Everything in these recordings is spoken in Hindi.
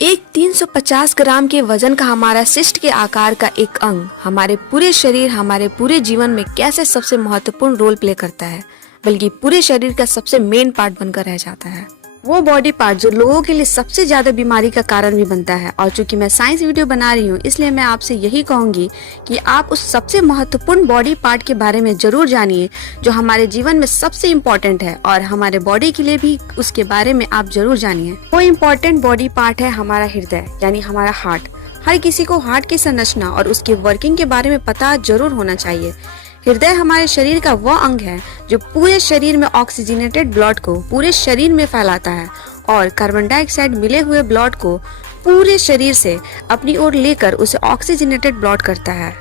एक 350 ग्राम के वजन का हमारा सिस्ट के आकार का एक अंग हमारे पूरे शरीर, हमारे पूरे जीवन में कैसे सबसे महत्वपूर्ण रोल प्ले करता है, बल्कि पूरे शरीर का सबसे मेन पार्ट बनकर रह जाता है। वो बॉडी पार्ट जो लोगों के लिए सबसे ज्यादा बीमारी का कारण भी बनता है। और चूंकि मैं साइंस वीडियो बना रही हूँ, इसलिए मैं आपसे यही कहूंगी कि आप उस सबसे महत्वपूर्ण बॉडी पार्ट के बारे में जरूर जानिए जो हमारे जीवन में सबसे इम्पोर्टेंट है, और हमारे बॉडी के लिए भी उसके बारे में आप जरूर जानिए। वो इम्पोर्टेंट बॉडी पार्ट है हमारा हृदय, यानी हमारा हार्ट। हर किसी को हार्ट की संरचना और उसकी वर्किंग के बारे में पता जरूर होना चाहिए। हृदय हमारे शरीर का वह अंग है जो पूरे शरीर में ऑक्सीजनेटेड ब्लड को पूरे शरीर में फैलाता है और कार्बन डाइऑक्साइड मिले हुए ब्लड को पूरे शरीर से अपनी ओर लेकर उसे ऑक्सीजनेटेड ब्लड करता है।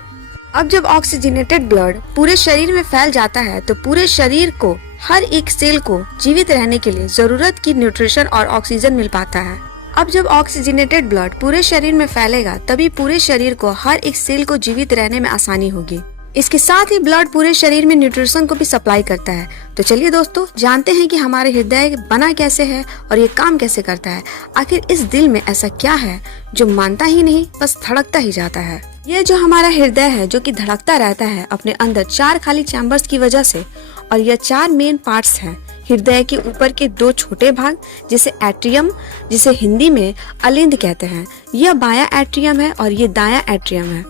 अब जब ऑक्सीजनेटेड ब्लड पूरे शरीर में फैल जाता है तो पूरे शरीर को, हर एक सेल को जीवित रहने के लिए जरूरत की न्यूट्रिशन और ऑक्सीजन मिल पाता है। अब जब ऑक्सीजनेटेड ब्लड पूरे शरीर में फैलेगा, तभी पूरे शरीर को, हर एक सेल को जीवित रहने में आसानी होगी। इसके साथ ही ब्लड पूरे शरीर में न्यूट्रिशन को भी सप्लाई करता है। तो चलिए दोस्तों, जानते हैं कि हमारे हृदय बना कैसे है और ये काम कैसे करता है। आखिर इस दिल में ऐसा क्या है जो मानता ही नहीं, बस धड़कता ही जाता है। ये जो हमारा हृदय है, जो कि धड़कता रहता है अपने अंदर 4 खाली चैम्बर्स की वजह से, और यह 4 मेन पार्ट्स हैं। हृदय के ऊपर के 2 छोटे भाग, जिसे एट्रियम, जिसे हिंदी में अलिंद कहते हैं, यह बायां एट्रियम है और ये दायां एट्रियम है।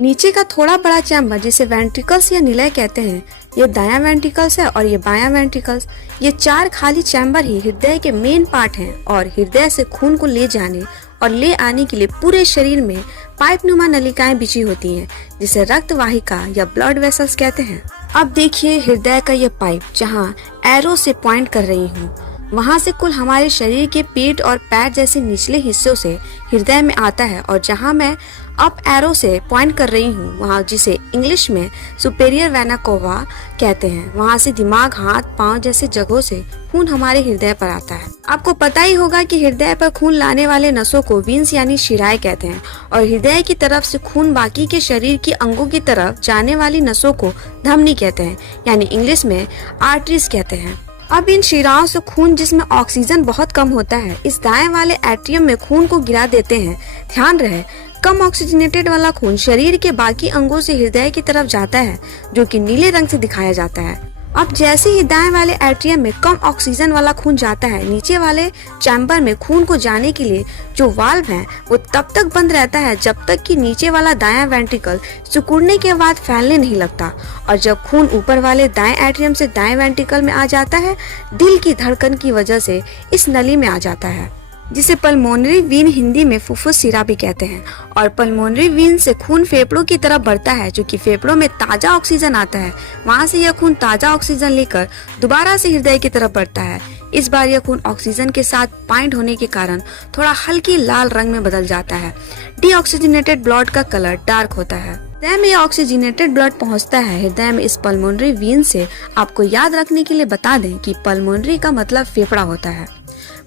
नीचे का थोड़ा बड़ा चैम्बर, जिसे वेंट्रिकल्स या निलय कहते हैं, ये दायां वेंट्रिकल्स है और ये बायां वेंट्रिकल्स। ये 4 खाली चैम्बर ही हृदय के मेन पार्ट हैं और हृदय से खून को ले जाने और ले आने के लिए पूरे शरीर में पाइप नुमा नलिकाएं बिछी होती हैं, जिसे रक्त वाहिका या ब्लड वेसल्स कहते हैं। अब देखिए हृदय का ये पाइप, जहाँ एरो से पॉइंट कर रही हूँ, वहाँ से कुल हमारे शरीर के पेट और पैर जैसे निचले हिस्सों से हृदय में आता है, और जहाँ मैं अप एरो से पॉइंट कर रही हूँ, वहाँ जिसे इंग्लिश में सुपेरियर वेना कोवा कहते हैं, वहाँ से दिमाग, हाथ, पांव जैसे जगहों से खून हमारे हृदय पर आता है। आपको पता ही होगा कि हृदय पर खून लाने वाले नसों को वीन्स यानी शिराएं कहते हैं, और हृदय की तरफ से खून बाकी के शरीर की अंगों की तरफ जाने वाली नसों को धमनी कहते हैं, यानी इंग्लिश में आर्टरीज कहते हैं। अब इन शिराओं से खून, जिसमें ऑक्सीजन बहुत कम होता है, इस दाएं वाले एट्रियम में खून को गिरा देते हैं। ध्यान रहे, कम ऑक्सीजनेटेड वाला खून शरीर के बाकी अंगों से हृदय की तरफ जाता है, जो कि नीले रंग से दिखाया जाता है। अब जैसे ही दाएं वाले एट्रियम में कम ऑक्सीजन वाला खून जाता है, नीचे वाले चैम्बर में खून को जाने के लिए जो वाल्व है वो तब तक बंद रहता है जब तक कि नीचे वाला दायां वेंट्रिकल सिकुड़ने के बाद फैलने नहीं लगता। और जब खून ऊपर वाले दाएं एट्रियम से दाएं वेंट्रिकल में आ जाता है, दिल की धड़कन की वजह से इस नली में आ जाता है, जिसे पल्मोनरी वीन हिंदी में फुफ्फुस सिरा भी कहते हैं। और पल्मोनरी वीन से खून फेफड़ों की तरफ बढ़ता है, जो कि फेफड़ों में ताजा ऑक्सीजन आता है। वहां से यह खून ताजा ऑक्सीजन लेकर दोबारा से हृदय की तरफ बढ़ता है। इस बार यह खून ऑक्सीजन के साथ बाइंड होने के कारण थोड़ा हल्की लाल रंग में बदल जाता है। डीऑक्सीजनेटेड ब्लड का कलर डार्क होता है। हृदय में ऑक्सीजनेटेड ब्लड पहुंचता है हृदय में इस पल्मोनरी वीन से। आपको याद रखने के लिए बता दें कि पल्मोनरी का मतलब फेफड़ा होता है।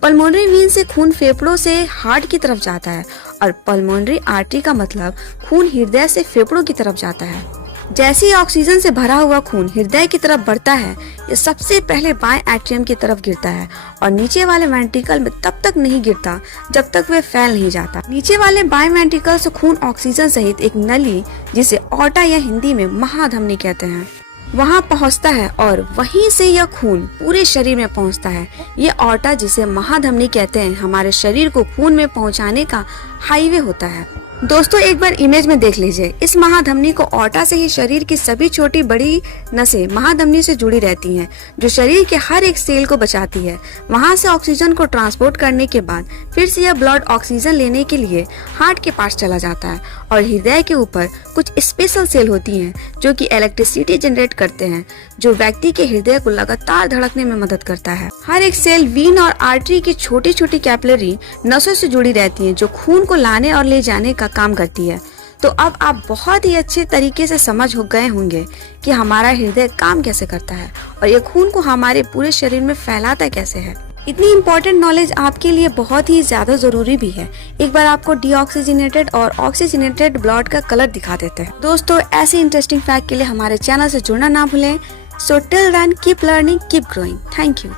पल्मोनरी वीन से खून फेफड़ों से हार्ट की तरफ जाता है, और पल्मोनरी आर्टरी का मतलब खून हृदय से फेफड़ों की तरफ जाता है। जैसे ही ऑक्सीजन से भरा हुआ खून हृदय की तरफ बढ़ता है, ये सबसे पहले बाएं एट्रियम की तरफ गिरता है और नीचे वाले वेंट्रिकल में तब तक नहीं गिरता जब तक वह फैल नहीं जाता। नीचे वाले बाएं वेंट्रिकल से खून ऑक्सीजन सहित एक नली, जिसे ऑर्टा या हिंदी में महाधमनी कहते हैं, वहाँ पहुँचता है, और वहीं से यह खून पूरे शरीर में पहुँचता है। ये ऑर्टा, जिसे महाधमनी कहते हैं, हमारे शरीर को खून में पहुँचाने का हाईवे होता है। दोस्तों, एक बार इमेज में देख लीजिए, इस महाधमनी को ऑर्टा से ही शरीर की सभी छोटी बड़ी नसें महाधमनी से जुड़ी रहती हैं, जो शरीर के हर एक सेल को बचाती है। वहां से ऑक्सीजन को ट्रांसपोर्ट करने के बाद फिर से यह ब्लड ऑक्सीजन लेने के लिए हार्ट के पास चला जाता है, और हृदय के ऊपर कुछ स्पेशल सेल होती हैं जो कि इलेक्ट्रिसिटी जनरेट करते हैं, जो व्यक्ति के हृदय को लगातार धड़कने में मदद करता है। हर एक सेल वीन और आर्टरी की छोटी छोटी कैपिलरी नसों से जुड़ी रहती है, जो खून को लाने और ले जाने का काम करती है। तो अब आप बहुत ही अच्छे तरीके से समझ हो गए होंगे कि हमारा हृदय काम कैसे करता है और ये खून को हमारे पूरे शरीर में फैलाता कैसे है। इतनी इम्पोर्टेंट नॉलेज आपके लिए बहुत ही ज्यादा जरूरी भी है। एक बार आपको डीऑक्सीजनेटेड और ऑक्सीजनेटेड ब्लड का कलर दिखा देते हैं। दोस्तों, ऐसे इंटरेस्टिंग फैक्ट के लिए हमारे चैनल से जुड़ना ना भूलें। So till then, keep learning, keep growing. Thank you.